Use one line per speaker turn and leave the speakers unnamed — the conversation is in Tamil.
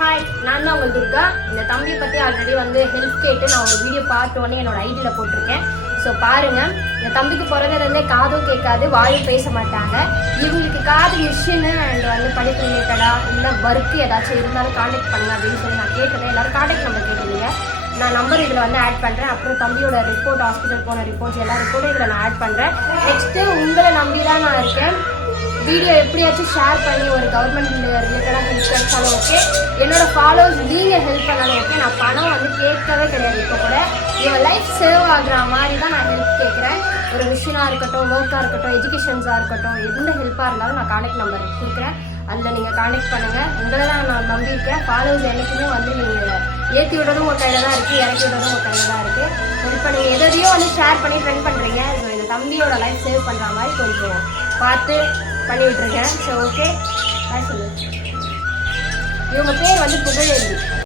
ஹாய் நான் தான் உங்கள் துர்கா. இந்த தம்பி பற்றி ஆல்ரெடி வந்து ஹெல்ப் கேட்டு நான் ஒரு வீடியோ பார்த்த உடனே என்னோட ஐடியில் போட்டிருக்கேன். ஸோ பாருங்கள் இந்த தம்பிக்கு பிறந்ததுலேருந்தே காதும் கேட்காது வாயும் பேச மாட்டாங்க. இவங்களுக்கு காது இஷ்யூன்னு அண்ட் வந்து படிப்பு ரிலேட்டடாக இல்லை ஒர்க்கு ஏதாச்சும் இருந்தாலும் காண்டாக்ட் பண்ணுங்க அப்படின்னு சொல்லி நான் கேட்டேன் எல்லாரும் காண்டாக்ட் நம்பர் கேட்டிருந்தீங்க நான் நம்பர் இதில் வந்து ஆட் பண்ணுறேன் அப்புறம் தம்பியோட ரிப்போர்ட் ஹாஸ்பிட்டல் போன ரிப்போர்ட்ஸ் எல்லா ரிப்போர்ட்டும் இதில் நான் ஆட் பண்ணுறேன் நெக்ஸ்ட்டு உங்களை நம்பி தான் நான் இருக்கேன். வீடியோ எப்படியாச்சும் ஷேர் பண்ணி ஒரு கவர்மெண்ட் ரிலேட்டடாக ஹெல்ப் ஓகே என்னோட ஃபாலோவர்ஸ் நீங்கள் ஹெல்ப் பண்ணாலும் ஓகே நான் பணம் வந்து கேட்கவே கிடையாது இப்போ கூட. என் லைஃப் சேவ் ஆகுற மாதிரி தான் நான் ஹெல்ப் கேட்குறேன். ஒரு மிஷினாக இருக்கட்டும் ஒர்க்காக இருக்கட்டும் எஜுகேஷன்ஸாக இருக்கட்டும் எந்த ஹெல்ப்பாக இருந்தாலும் நான் காண்டாக்ட் நம்பர் கொடுக்குறேன். அதில் நீங்கள் காண்டாக்ட் பண்ணுங்கள் உங்களை தான் நான் நம்பியிருக்கேன். ஃபாலோவர்ஸ் எனக்குமே வந்து நீங்கள் ஏற்றி விடுறதும் உங்கள் கையில் தான் இருக்குது இறக்கி விடுறதும் உங்கள் கையில் தான் இருக்குது ஹெல்ப் பண்ணி எதையோ வந்து ஷேர் பண்ணி ட்ரெண்ட் பண்ணுறீங்க ஸோ இந்த தம்பியோட லைஃப் சேவ் பண்ணுற மாதிரி கொஞ்சம் பார்த்து பண்ணி விட்டுருக்கேன் ஸோ ஓகே பாய் சொல்லுங்கள் இவங்க பேர் வந்து புகழேந்தி.